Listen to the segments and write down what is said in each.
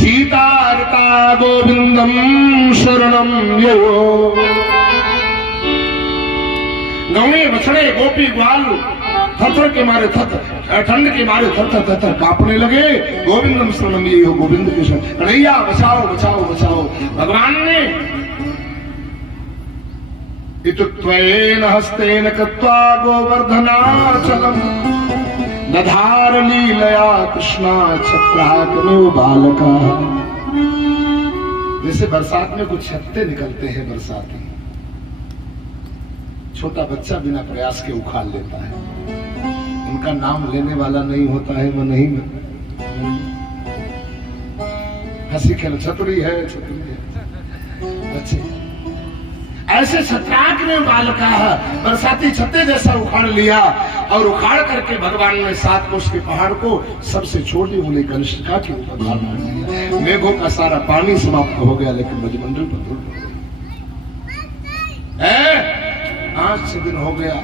सीतार्ता गोविंदम शरणम यो। गौणे बछड़े गोपी ग्वाल थर के मारे ठंड के मारे थर कांपने लगे। गोविंदम शरणम यो, गोविंद के शरण, कन्हैया बचाओ बचाओ बचाओ। भगवान ने इतुत्वेन हस्तेन कृत्वा गोवर्धनाचलम दधार लीलया कृष्णा छत्राकमेव बालका। जैसे बरसात में कुछ छत्ते निकलते हैं, बरसाती छोटा बच्चा बिना प्रयास के उखाड़ लेता है। उनका नाम लेने वाला नहीं होता है, वो नहीं में हंसी खेल छतरी है बच्चे। ऐसे छत्राक में बालका है, बरसाती छत्ते जैसा उखाड़ लिया और उखाड़ करके भगवान ने 7 कोस के पहाड़ को सबसे छोटी उंगली कनिष्ठिका के ऊपर भार मार दिया। मेघों का सारा पानी समाप्त हो गया, लेकिन ब्रजमंडल पर धूल पड़ गई। 5 दिन हो गया,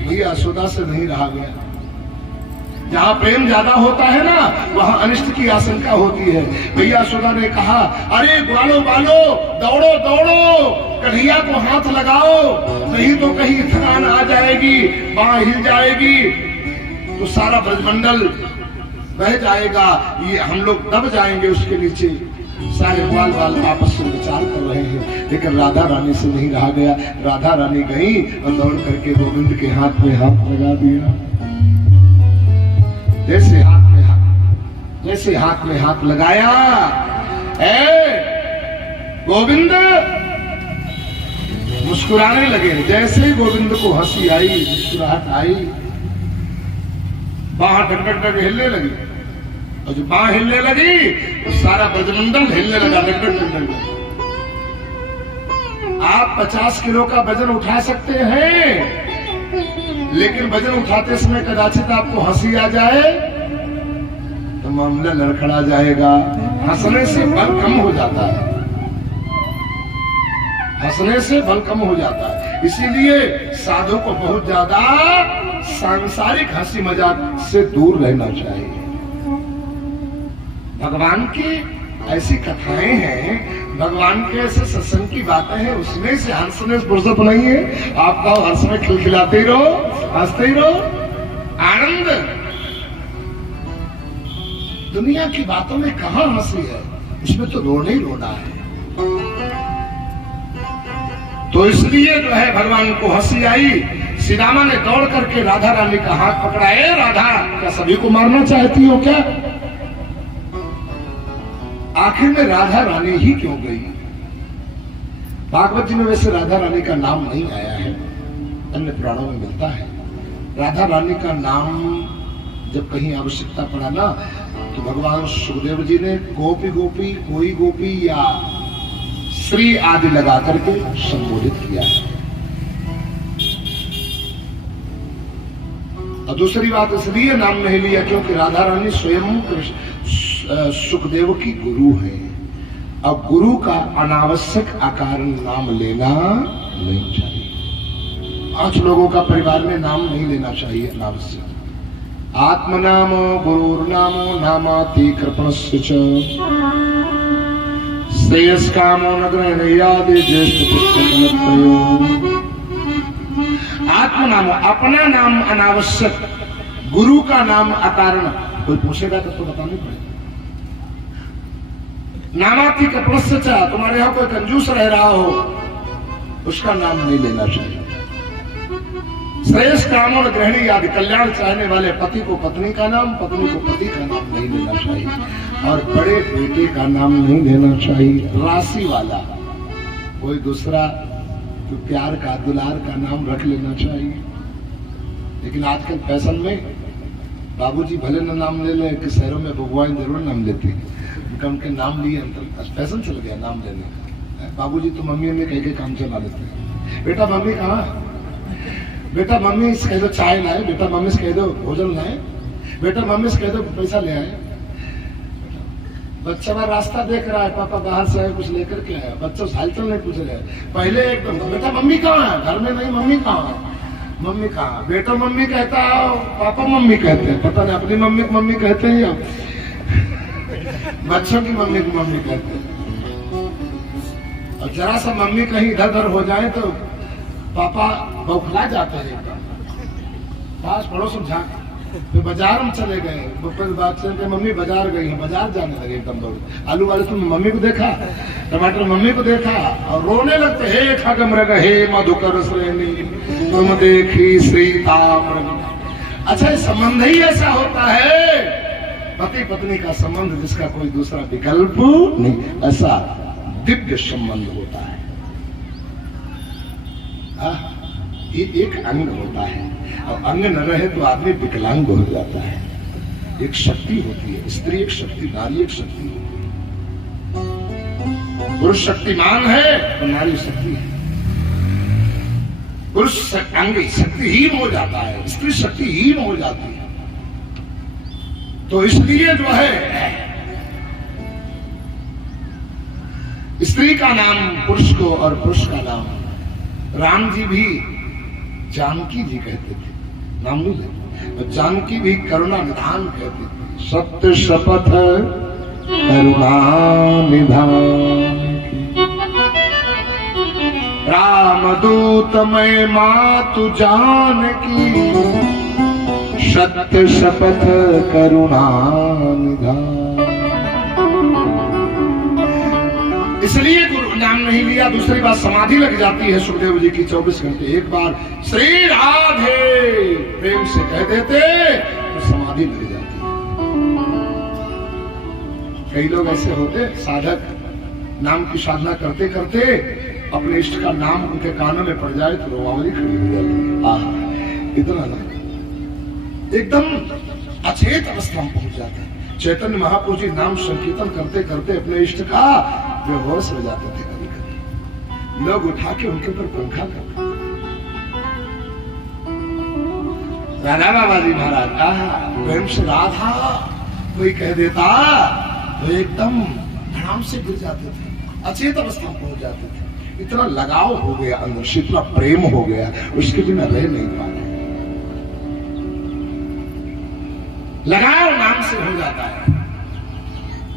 भैया यशोदा से नहीं रहा गया। जहां प्रेम ज्यादा होता है ना, वहां अनिष्ट की आशंका होती है। भैया यशोदा ने कहा, अरे ग्वालो बालो दौड़ो दौड़ो, कन्हैया को हाथ लगाओ, नहीं तो कहीं थकान आ जाएगी, बांह हिल जाएगी तो सारा ब्रजमंडल बह जाएगा, ये हम लोग दब जाएंगे उसके नीचे। सारे ग्वाल बाल आपस में विचार कर रहे हैं, लेकिन राधा रानी से नहीं रहा गया। राधा रानी गई और दौड़ करके गोविंद के हाथ में हाथ लगा दिया। जैसे हाथ में हाथ लगाया, गोविंद मुस्कुराने लगे। जैसे ही गोविंद को हंसी आई, मुस्कुराहट आई, बाह डग हिलने लगी, और जो बाह हिलने लगी तो सारा ब्रजमंडल हिलने लगा। डग डग। आप 50 किलो का वजन उठा सकते हैं, लेकिन वजन उठाते समय कदाचित आपको हंसी आ जाए तो मामला लड़खड़ा जाएगा। हंसने से बल कम हो जाता है, हंसने से बल कम हो जाता है। इसीलिए साधु को बहुत ज्यादा सांसारिक हंसी मजाक से दूर रहना चाहिए। भगवान की ऐसी कथाएं हैं, भगवान के ऐसे सत्संग की बातें हैं, उसमें से हंसने से फुर्सत नहीं है। आपका हंस में खिलखिलाते ही रहो, हंसते ही रहो। आनंद दुनिया की बातों में कहां हंसी है, उसमें तो रोना ही रोना है। तो इसलिए जो है भगवान को हंसी आई। सीतामा ने दौड़ करके राधा रानी का हाथ पकड़ा। राधा, क्या सभी को मारना चाहती हो क्या? आखिर में राधा रानी ही क्यों गई? भागवत जी में वैसे राधा रानी का नाम नहीं आया है, अन्य पुराणों में मिलता है। राधा रानी का नाम जब कहीं आवश्यकता पड़ा ना, तो भगवान सुखदेव जी ने गोपी गोपी, कोई गोपी या श्री आदि लगा करके संबोधित किया है। और दूसरी बात इसलिए नाम नहीं लिया क्योंकि राधा रानी स्वयं सुखदेव की गुरु है, अब गुरु का अनावश्यक आकार नाम लेना नहीं चाहिए। 5 लोगों का परिवार में नाम नहीं लेना चाहिए अनावश्यक। आत्मनामो गुरुर्नामो नामाति कृपणस्य च श्रेयस्कामो न ग्रहणीयादि ज्येष्ठ पुत्रयो। आत्मनामो, अपना नाम अनावश्यक, गुरु का नाम अकारण। कोई पूछेगा तो बताना पड़ेगा। नामाति कृपणस्य च, तुम्हारे यहां कोई कंजूस रह रहा हो, उसका नाम नहीं लेना चाहिए। श्रेयस कामों ग्रहणी आदि, कल्याण चाहने वाले पति को पत्नी का नाम, पत्नी को पति का नाम नहीं लेना चाहिए, और बड़े बेटे का नाम नहीं लेना चाहिए। राशि वाला कोई दूसरा तो प्यार का, दुलार का नाम रख लेना चाहिए। लेकिन आजकल फैशन में बाबूजी भले न नाम ले लें, कि शहरों में बबुआएं जरूर नाम लेती है, उनके नाम लिए फैशन चल गया नाम लेने का। बाबूजी तो मम्मी में कह के काम चला लेते हैं। बेटा मम्मी कहाँ है? बेटा मम्मी से कह दो चाय लाए, बेटा मम्मी से कह दो भोजन लाए, बेटा मम्मी से कह दो पैसा ले आए। बच्चा बार रास्ता देख रहा है, पापा बाहर से आए कुछ लेकर के आया, बच्चा हालचाल नहीं पूछ रहे। पहले एकदम बेटा मम्मी कहाँ है? घर में नहीं, मम्मी कहाँ है? मम्मी कहाँ? बेटा मम्मी कहता है, पापा मम्मी कहते हैं, पता नहीं अपनी मम्मी को मम्मी कहते हैं। बच्चों की मम्मी को मम्मी कहते हैं। और जरा सा मम्मी कहीं इधर उधर हो जाए तो पापा बौखला जाते हैं, पास पड़ोस में झांक। तो बाजार में चले गए, बात चल के मम्मी बाजार गई है, बाजार जाने लगे एकदम दौड़। आलू वाले तुम मम्मी को देखा, टमाटर मम्मी को देखा और रोने लगते, हे खगमृग हे मधुकर श्रेणी तुम देखी श्रीताम। अच्छा, ये संबंध ही ऐसा होता है, पति पत्नी का संबंध जिसका कोई दूसरा विकल्प नहीं, ऐसा दिव्य संबंध होता है। ये एक अंग होता है, और अंग न रहे तो आदमी विकलांग हो जाता है। एक शक्ति होती है, स्त्री एक शक्ति, नारी एक शक्ति होती है। पुरुष शक्तिमान है तो नारी शक्ति है। पुरुष अंग शक्तिहीन हो जाता है, स्त्री शक्तिहीन हो जाती है। तो इसलिए जो है स्त्री का नाम पुरुष को और पुरुष का नाम, राम जी भी जानकी जी कहते थे, नाम नहीं लेते। जानकी भी करुणा निधान कहते थे, सत्य शपथ करुणा निधान। रामदूत मैं मातु जानकी, सत्य शपथ करुणा निधान। इसलिए गुरु नाम नहीं लिया। दूसरी बात, समाधि लग जाती है सुखदेव जी की 24 घंटे। एक बार श्री राधे प्रेम से कह देते तो समाधि लग जाती है। कई लोग ऐसे होते साधक, नाम की साधना करते करते अपने इष्ट का नाम उनके कानों में पड़ जाए तो रोवावली खड़ी हो जाती है। आह, इतना ना, एकदम अचेत अवस्था में पहुंच जाते हैं। चैतन्य महापुरुष जी नाम संकीर्तन करते करते अपने इष्ट का बेहोश हो जाते थे। कभी कभी लोग उठा के उनके ऊपर पंखा करते। राधा बाबा जी महाराज प्रेम से राधा कोई कह देता तो एकदम धड़ाम से गिर जाते थे, अचेत अवस्था में पहुंच जाते थे। इतना लगाव हो गया अंदर से, इतना प्रेम हो गया, उसके बिना रह नहीं पा रहे। लगाव नाम से हो जाता है,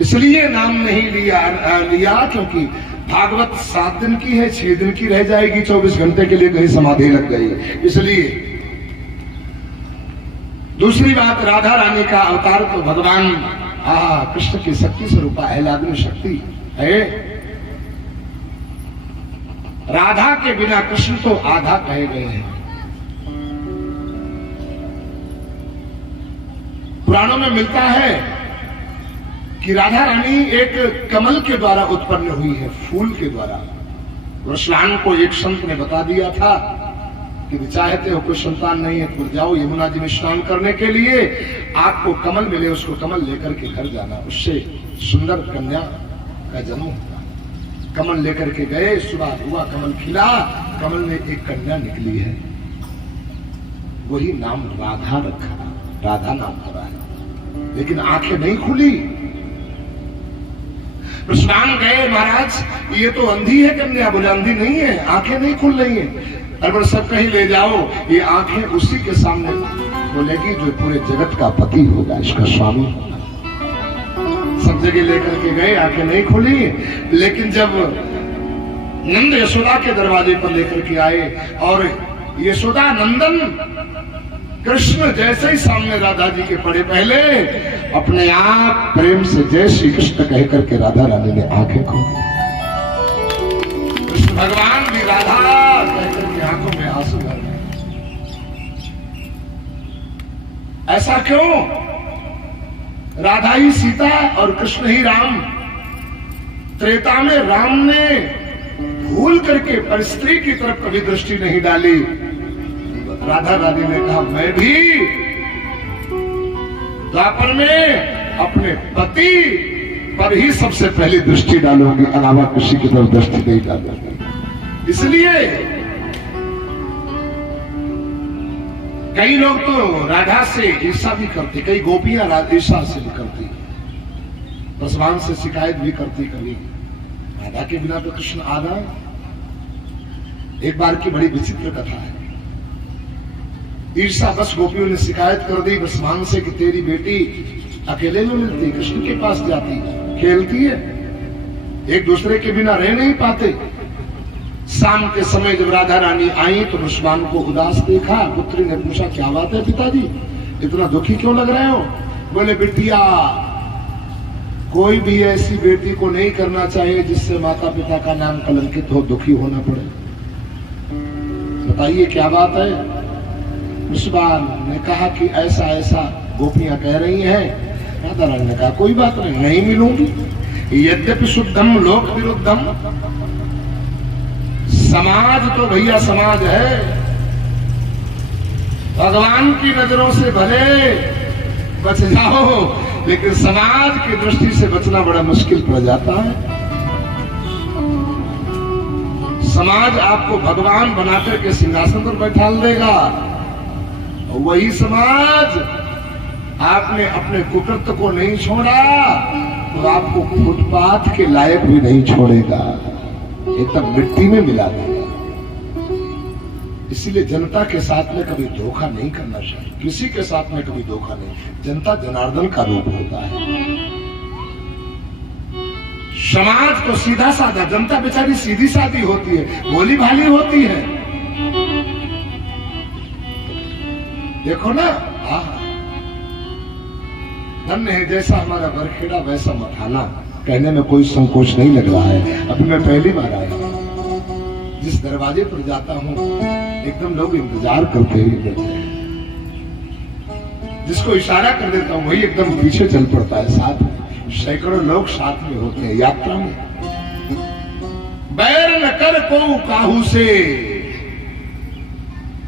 इसलिए नाम नहीं लिया क्योंकि भागवत 7 दिन की है, 6 दिन की रह जाएगी, 24 घंटे के लिए कहीं समाधि लग गई, इसलिए। दूसरी बात, राधा रानी का अवतार तो भगवान कृष्ण की शक्ति स्वरूपा अहलादनी शक्ति है। राधा के बिना कृष्ण तो आधा कहे गए हैं। पुराणों में मिलता है कि राधा रानी एक कमल के द्वारा उत्पन्न हुई है, फूल के द्वारा। वृषभान को एक संत ने बता दिया था कि चाहते हो कोई संतान नहीं है तो जाओ यमुना जी में स्नान करने के लिए, आपको कमल मिले उसको कमल लेकर के घर जाना, उससे सुंदर कन्या का जन्म होगा। कमल लेकर के गए, सुबह हुआ कमल खिला, कमल में एक कन्या निकली है, वही नाम राधा रखा, राधा नाम पड़ा है। लेकिन आंखें नहीं खुली। वृषभान गए, महाराज ये तो अंधी है कन्या। बोले अंधी नहीं है, आंखें नहीं खुल रही है। अगर सब कहीं ले जाओ, ये आंखें उसी के सामने खोलेगी जो पूरे जगत का पति होगा, इसका स्वामी होगा। सब जगह लेकर के गए, आंखें नहीं खुली। लेकिन जब नंद यशोदा के दरवाजे पर लेकर के आए और यशोदा नंदन कृष्ण जैसे ही सामने राधा जी के पड़े, पहले अपने आप प्रेम से जय श्री कृष्ण कह करके राधा रानी ने आंखें खोली। कृष्ण भगवान भी राधा कहकर के आंखों में आंसू भर गए। ऐसा क्यों? राधा ही सीता और कृष्ण ही राम। त्रेता में राम ने भूल करके पर स्त्री की तरफ कभी दृष्टि नहीं डाली। राधा रानी ने कहा मैं भी द्वापर में अपने पति पर ही सबसे पहले दृष्टि डालूंगी, अलावा किसी की तरफ दृष्टि नहीं डालूंगी। इसलिए कई लोग तो राधा से ईर्षा भी करते, कई गोपियां ईर्षा से भी करती, भगवान से शिकायत भी करती। कभी राधा के बिना तो कृष्ण आधा। एक बार की बड़ी विचित्र कथा है। ईर्षा बस गोपियों ने शिकायत कर दी भगवान से कि तेरी बेटी अकेले में मिलती, कृष्ण के पास जाती, खेलती है, एक दूसरे के बिना रह नहीं पाते। शाम के समय जब राधा रानी आई तो रुस्मान को उदास देखा। पुत्री ने पूछा, क्या बात है पिताजी, इतना दुखी क्यों लग रहे हो? बोले, बिटिया, कोई भी ऐसी बेटी को नहीं करना चाहिए जिससे माता पिता का नाम कलंकित हो, दुखी होना पड़े। बताइए क्या बात है? रुस्मान ने कहा कि ऐसा ऐसा गोपियां कह रही हैं। राधा रानी ने कहा, कोई बात नहीं, नहीं मिलूंगी। यद्यपि शुद्धम लोक विरुद्धम, समाज तो भैया समाज है, भगवान की नजरों से भले बच जाओ, लेकिन समाज की दृष्टि से बचना बड़ा मुश्किल पड़ जाता है। समाज आपको भगवान बनाकर के सिंहासन पर बैठा देगा, वही समाज आपने अपने कुकृत्य को नहीं छोड़ा तो आपको फुटपाथ के लायक भी नहीं छोड़ेगा, एकदम मिट्टी में मिला देगा। इसीलिए जनता के साथ में कभी धोखा नहीं करना चाहिए, किसी के साथ में कभी धोखा नहीं। जनता जनार्दन का रूप होता है। समाज तो सीधा साधा, जनता बेचारी सीधी सादी होती है, भोली भाली होती है। देखो ना, धन्य है जैसा हमारा बरखेड़ा वैसा मथाना, कहने में कोई संकोच नहीं लग रहा है। अभी मैं पहली बार आया, जिस दरवाजे पर जाता हूं एकदम लोग इंतजार करते हुए बैठे हैं, जिसको इशारा कर देता हूं वही एकदम पीछे चल पड़ता है। साथ में सैकड़ों लोग साथ में होते हैं यात्रा में। बैर न कर को काहू से,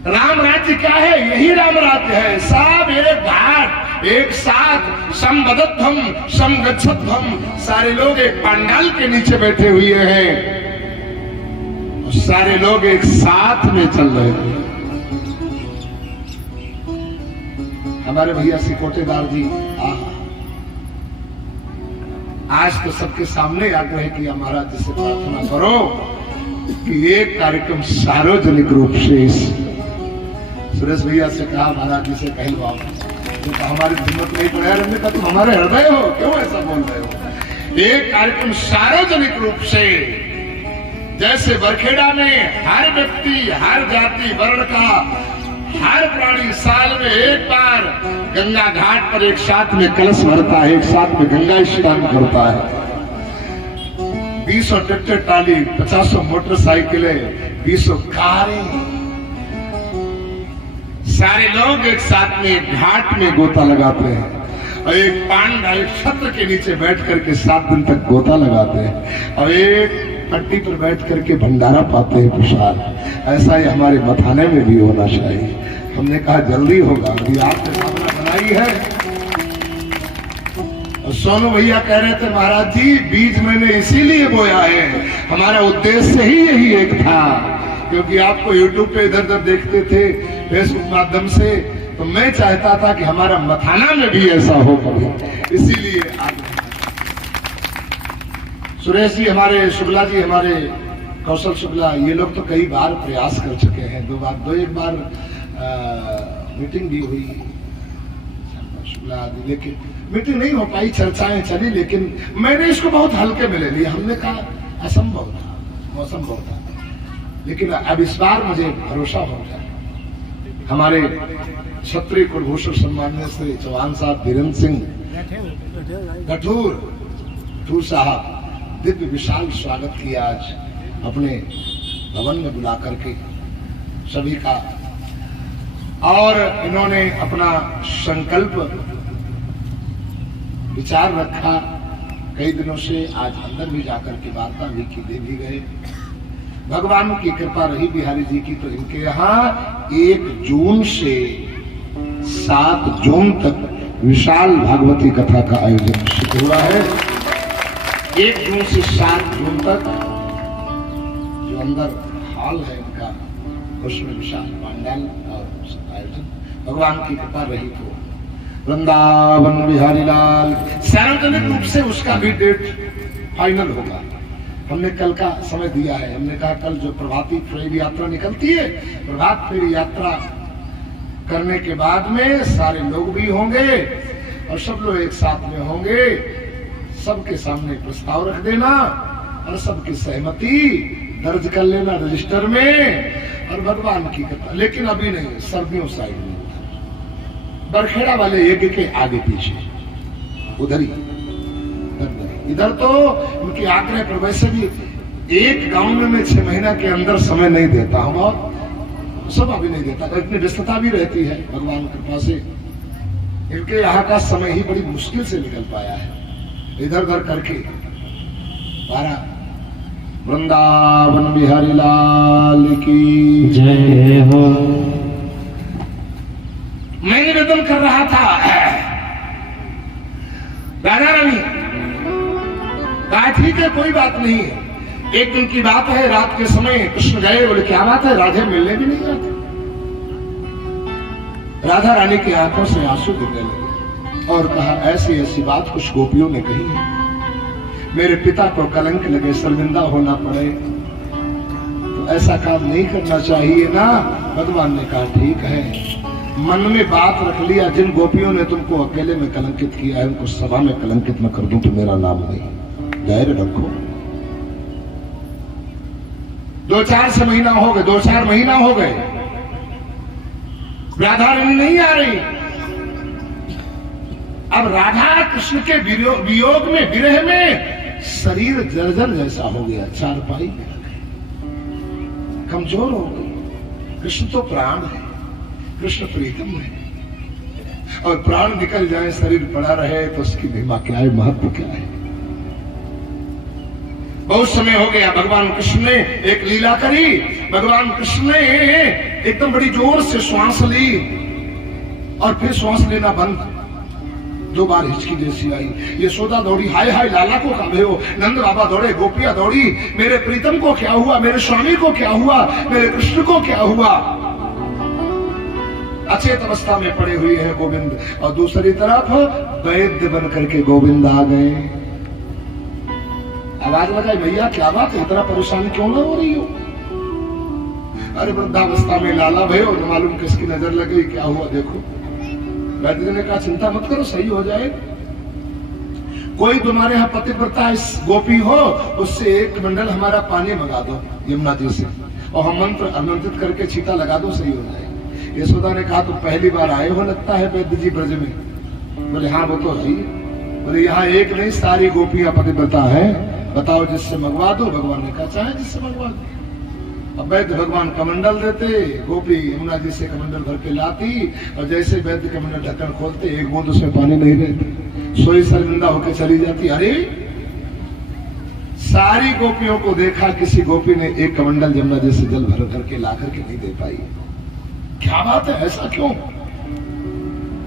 राम राज्य क्या है? यही राम राज्य है। सब एक घाट, एक साथ, समबद्धम समगच्छध्वम, सारे लोग एक पंडाल के नीचे बैठे हुए हैं, सारे लोग एक साथ में चल रहे हैं। हमारे भैया सिकोटेदार जी, आज तो सबके सामने आग्रह किया महाराज जी से प्रार्थना करो कि एक कार्यक्रम सार्वजनिक रूप से, सुरेश भैया से कहा महाराज जी से कहलवाओ, तो हमारी हिम्मत नहीं पड़ा। हमने कहा तुम हमारे हृदय हो, क्यों ऐसा बोल रहे हो? एक कार्यक्रम सार्वजनिक रूप से, जैसे बरखेड़ा में हर व्यक्ति, हर जाति वर्ण का हर प्राणी साल में एक बार गंगा घाट पर एक साथ में कलश भरता है, एक साथ में गंगा स्नान करता है। 20 ट्रैक्टर ट्राली, 50 मोटरसाइकिलें, 20 कारें, सारे लोग एक साथ में घाट में गोता लगाते हैं और एक पांडा एक छत्र के नीचे बैठ करके 7 दिन तक गोता लगाते हैं और एक पट्टी पर बैठ करके भंडारा पाते हैं प्रसाद। ऐसा ही हमारे मथाने में भी होना चाहिए। हमने कहा जल्दी होगा, अभी आपने भावना बनाई है। और सोनू भैया कह रहे थे महाराज जी बीज मैंने इसीलिए बोया है, हमारा उद्देश्य ही यही एक था, क्योंकि आपको यूट्यूब पे इधर उधर देखते थे, फेसबुक माध्यम से, तो मैं चाहता था कि हमारा मथाना में भी ऐसा हो कभी, इसीलिए आज सुरेश जी हमारे, शुक्ला जी हमारे, कौशल शुक्ला, ये लोग तो कई बार प्रयास कर चुके हैं, एक बार मीटिंग भी हुई शुक्ला आदि, लेकिन मीटिंग नहीं हो पाई, चर्चाएं चली, लेकिन मैंने इसको बहुत हल्के में ले लिया। हमने कहा असंभव था, असंभव था, लेकिन अब इस बार मुझे भरोसा हो गया। हमारे क्षत्रिय कुलभूषण सम्माननीय श्री चौहान साहब, धीरेन्द्र सिंह गठूर साहब, दिव्य विशाल स्वागत किया आज अपने भवन में बुला करके सभी का, और इन्होंने अपना संकल्प विचार रखा। कई दिनों से आज अंदर भी जाकर के वार्ता भी की, दे भी गए। भगवान की कृपा रही बिहारी जी की, तो इनके यहाँ 1 जून से 7 जून तक विशाल भागवती कथा का आयोजन शुरू हुआ है। 1 जून से 7 जून तक जो अंदर हॉल है इनका, उसमें विशाल पंडाल और आयोजन, भगवान की कृपा रही तो वृंदावन बिहारी लाल, सार्वजनिक रूप से उसका भी डेट फाइनल होगा। हमने कल का समय दिया है, हमने कहा कल जो प्रभाती फेरी यात्रा निकलती है, प्रभात फेरी यात्रा करने के बाद में सारे लोग भी होंगे और सब लोग एक साथ में होंगे, सबके सामने प्रस्ताव रख देना और सबकी सहमति दर्ज कर लेना रजिस्टर में और भगवान की कृपा। लेकिन अभी नहीं, सर्दियों साइड में बरखेड़ा वाले यज्ञ के आगे पीछे उधर ही। इधर तो उनके आग्रह पर वैसे भी एक गांव में मैं 6 महीना के अंदर समय नहीं देता हूं और सब अभी नहीं देता, इतनी व्यस्तता भी रहती है भगवान की कृपा से। इनके यहाँ का समय ही बड़ी मुश्किल से निकल पाया है, इधर उधर करके। वृंदावन बिहारी लाल की जय हो। मैं निवेदन कर रहा था, राजा रानी कहा ठीक है कोई बात नहीं। एक दिन की बात है, रात के समय कृष्ण गए, बोले क्या बात है, राधे मिलने भी नहीं आते। राधा रानी की आंखों से आंसू गिरने लगे और कहा ऐसी ऐसी बात कुछ गोपियों ने कही है, मेरे पिता को कलंक लगे, शर्मिंदा होना पड़े, तो ऐसा काम नहीं करना चाहिए ना। भगवान ने कहा ठीक है, मन में बात रख लिया, जिन गोपियों ने तुमको अकेले में कलंकित किया है उनको सभा में कलंकित न कर दूं तो मेरा नाम नहीं। धैर्य रखो। 2-4 महीना हो गए, 2-4 महीना हो गए, राधा रानी नहीं आ रही। अब राधा कृष्ण के वियोग में, विरह में शरीर जर्जर जैसा हो गया, चारपाई में कमजोर हो गई। कृष्ण तो प्राण है, कृष्ण प्रीतम है, और प्राण निकल जाए शरीर पड़ा रहे तो उसकी महिमा क्या है, महत्व क्या है। बहुत समय हो गया, भगवान कृष्ण ने एक लीला करी। भगवान कृष्ण ने एकदम बड़ी जोर से श्वास ली और फिर श्वास लेना बंद, 2 बार हिचकी जैसी आई। यशोदा दौड़ी, हाय हाय लाला को कहाँ भे हो। नंद बाबा दौड़े, गोपियां दौड़ी, मेरे प्रीतम को क्या हुआ, मेरे स्वामी को क्या हुआ, मेरे कृष्ण को क्या हुआ। अचेत अवस्था में पड़े हुए हैं गोविंद, और दूसरी तरफ वैद्य बन करके गोविंद आ गए। आवाज लगाई, भैया क्या बात है, इतना परेशान क्यों ना हो रही हो। अरे वृद्धावस्था में लाला भयो, न मालूम किसकी नजर लग गई, क्या हुआ देखो। वैद्य ने कहा चिंता मत करो, सही हो जाए। कोई तुम्हारे यहाँ पतिव्रता गोपी हो, उससे 1 मंडल हमारा पानी मंगा दो यमुना जी से, और हम मंत्र आमंत्रित करके छींटा लगा दो, सही हो जाए। यशोदा ने कहा तुम पहली बार आए हो लगता है वैद्य जी ब्रज में। बोले हाँ वो तो है। बोले यहाँ एक नहीं, सारी गोपियां पतिव्रता है, बताओ जिससे मंगवा दो। भगवान ने कहा चाहे जिससे मंगवा दो। अब वैद्य भगवान कमंडल देते, गोपी यमुना जी से कमंडल भर के लाती, और जैसे वैद्य कमंडल ढक्कन खोलते 1 बूंद उसमें पानी नहीं रहती, सोई शर्मिंदा होकर चली जाती। अरे सारी गोपियों को देखा, किसी गोपी ने 1 कमंडल यमुना जी से जल भर भर के ला करके नहीं दे पाई। क्या बात है, ऐसा क्यों।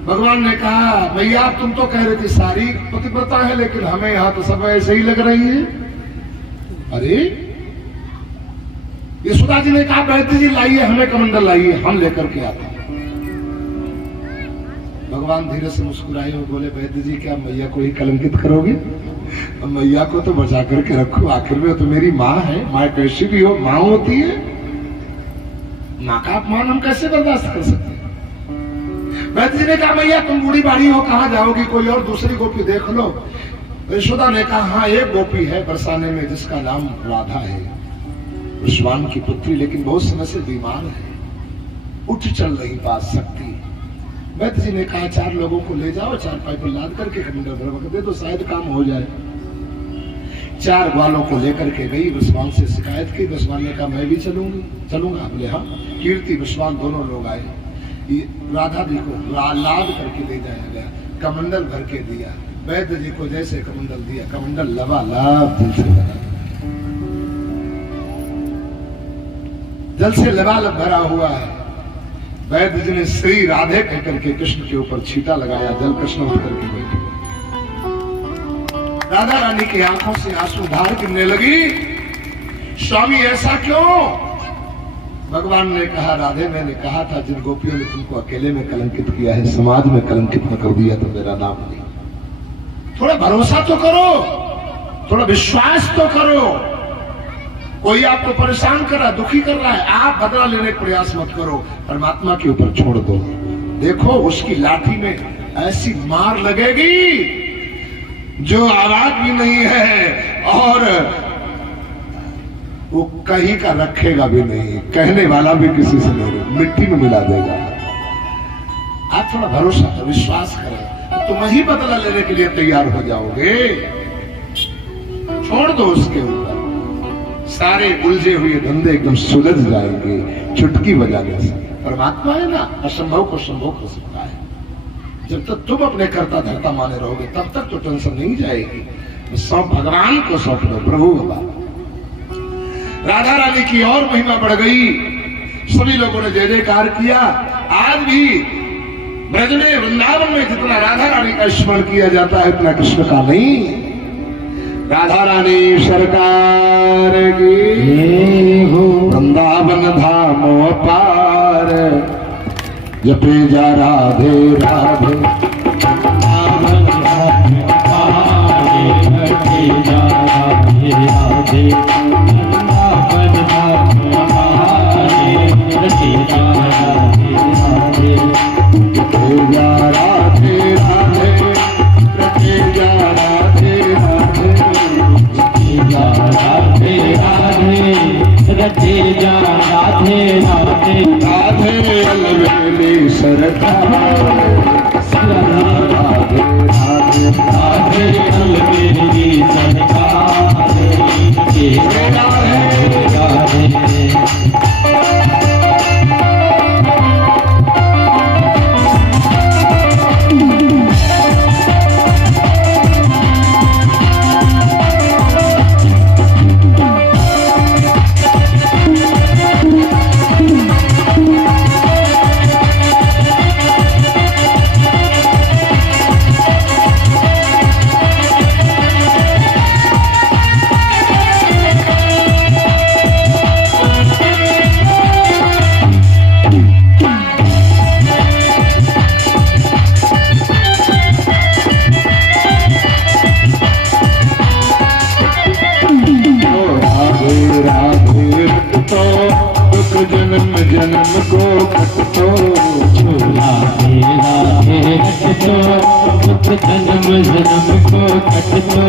भगवान ने कहा भैया तुम तो कह रहे थे सारी पतिव्रता है, लेकिन हमें यहाँ तो सब ऐसे ही लग रही है। अरे यशोदा जी ने कहा वैद्य जी लाइए, हमें कमंडल लाइए, हम लेकर के आते हैं। भगवान धीरे से मुस्कुराए और बोले वैद्य जी क्या मैया को ही कलंकित करोगे, मैया को तो बचा करके रखो, आखिर में तो मेरी माँ है, माँ कैसी भी हो माँ होती है, माँ का अपमान हम कैसे बर्दाश्त कर सकते हैं। वैद्य जी ने कहा मैया तुम बूढ़ी बाड़ी हो, कहाँ जाओगी, कोई और दूसरी गोपी देख लो। यशोदा ने कहा हाँ एक गोपी है बरसाने में जिसका नाम राधा है, विश्वान की पुत्री, लेकिन बहुत समय से बीमार है, उठ चल नहीं पा सकती। वैद्य जी ने कहा 4 लोगों को ले जाओ, 4 पाई पर लाद करके कमंडल भर दे तो शायद काम हो जाए। 4 ग्वालों को लेकर के गई, विश्वान से शिकायत की। विश्वान ने कहा मैं भी चलूंगा। बोले हाँ। कीर्ति विश्वान दोनों लोग आए, राधा जी को लाद करके ले जाया गया, कमंडल भर के दिया। वैद्य जी को जैसे कमंडल दिया, कमंडल लबालब जल से लबालब भरा हुआ है। वैद्य जी ने श्री राधे कहकर के कृष्ण के ऊपर छींटा लगाया, जल कृष्ण उठ करके बैठे। राधा रानी की आंखों से आंसू धार गिरने लगी। स्वामी ऐसा क्यों। भगवान ने कहा राधे मैंने कहा था जिन गोपियों ने तुमको अकेले में कलंकित किया है, समाज में कलंकित न कर दिया तो मेरा नाम नहीं। थोड़ा भरोसा तो करो, थोड़ा विश्वास तो करो। कोई आपको परेशान कर रहा है, दुखी कर रहा है, आप बदला लेने का प्रयास मत करो, परमात्मा के ऊपर छोड़ दो। देखो उसकी लाठी में ऐसी मार लगेगी, जो आवाज भी नहीं है और वो कहीं का रखेगा भी नहीं, कहने वाला भी किसी से नहीं, मिट्टी में मिला देगा। आप थोड़ा भरोसा करो, विश्वास करें, तुम ही बदला लेने के लिए तैयार हो जाओगे। छोड़ दो उसके ऊपर, सारे उलझे हुए धंधे एकदम सुलझ जाएंगे चुटकी बजाने से। परमात्मा है ना, असंभव को संभव कर सकता है। जब तक तुम अपने कर्ता धर्ता माने रहोगे तब तक तो टेंशन नहीं जाएगी। सौंप भगवान को सौंप दो, प्रभु बाबा। राधा रानी की और महिमा बढ़ गई, सभी लोगों ने जय जयकार किया। आज भी ब्रज में, वृंदावन में जितना राधा रानी का स्मरण किया जाता है उतना कृष्ण का नहीं। राधा रानी सरकार की हो, वृंदावन धामो पार, जपे जा राधे राधे, वृंदावन धामो पार, जपे जा राधे राधे, वृंदावन धामो पार, जपे जा राधे राधे, जपे जा राधे राधे, जपे जा राधे राधे, राधे राधे, रटे जा राधे राधे, राधे अलवेली सरकार, राधे राधे, राधे अलवेली सरकार, राधे राधे। जन्म जन्म को कटतो, राधे राधे रटतो, दुख जन्म जन्म को कटतो,